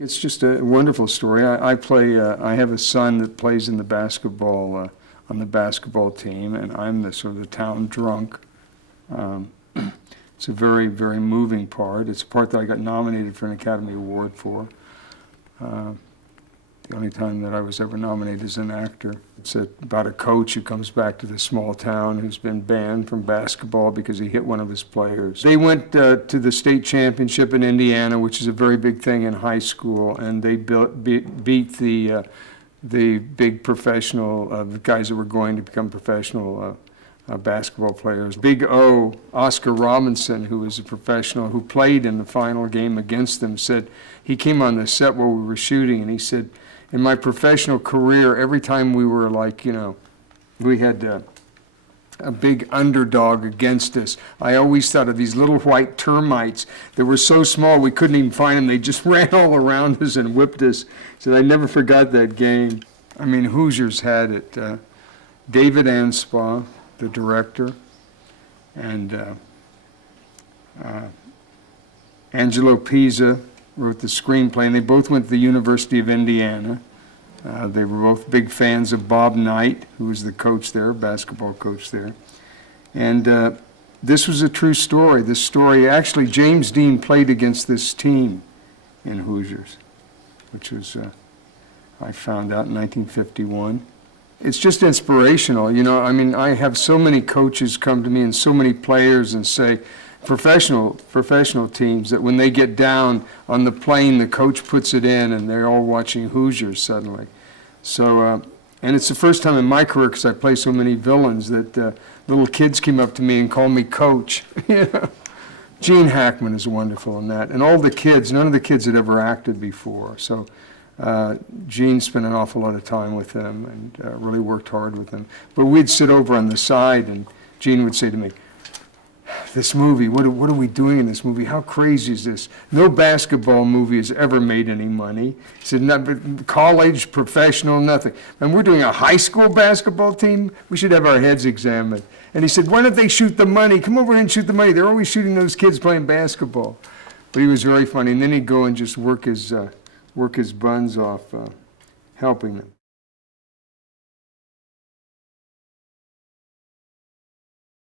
It's just a wonderful story. I have a son that plays in the basketball, on the basketball team, and I'm the sort of the town drunk. It's a very, very moving part. It's a part that I got nominated for an Academy Award for. The only time that I was ever nominated as an actor. It's about a coach who comes back to the small town who's been banned from basketball because he hit one of his players. They went to the state championship in Indiana, which is a very big thing in high school, and they beat the big professional, the guys that were going to become professional basketball players. Big O, Oscar Robinson, who was a professional, who played in the final game against them, said, he came on the set while we were shooting, and he said, in my professional career, every time we were like, we had a big underdog against us, I always thought of these little white termites that were so small we couldn't even find them. They just ran all around us and whipped us. So I never forgot that game. I mean, Hoosiers had it. David Anspaugh, the director, and Angelo Pisa wrote the screenplay, and they both went to the University of Indiana. They were both big fans of Bob Knight, who was the coach there, basketball coach there. And this was a true story. This story, actually, James Dean played against this team in Hoosiers, which was, I found out in 1951. It's just inspirational, I mean, I have so many coaches come to me and so many players and say, professional teams, that when they get down on the plane, the coach puts it in and they're all watching Hoosiers suddenly. So, and it's the first time in my career, because I play so many villains, that little kids came up to me and called me coach. Gene Hackman is wonderful in that. And all the kids, none of the kids had ever acted before. So Gene spent an awful lot of time with them and really worked hard with them. But we'd sit over on the side and Gene would say to me, this movie, what are we doing in this movie? How crazy is this? No basketball movie has ever made any money. He said, not college, professional, nothing. And we're doing a high school basketball team? We should have our heads examined. And he said, why don't they shoot the money? Come over here and shoot the money. They're always shooting those kids playing basketball. But he was very funny. And then he'd go and just work his buns off helping them.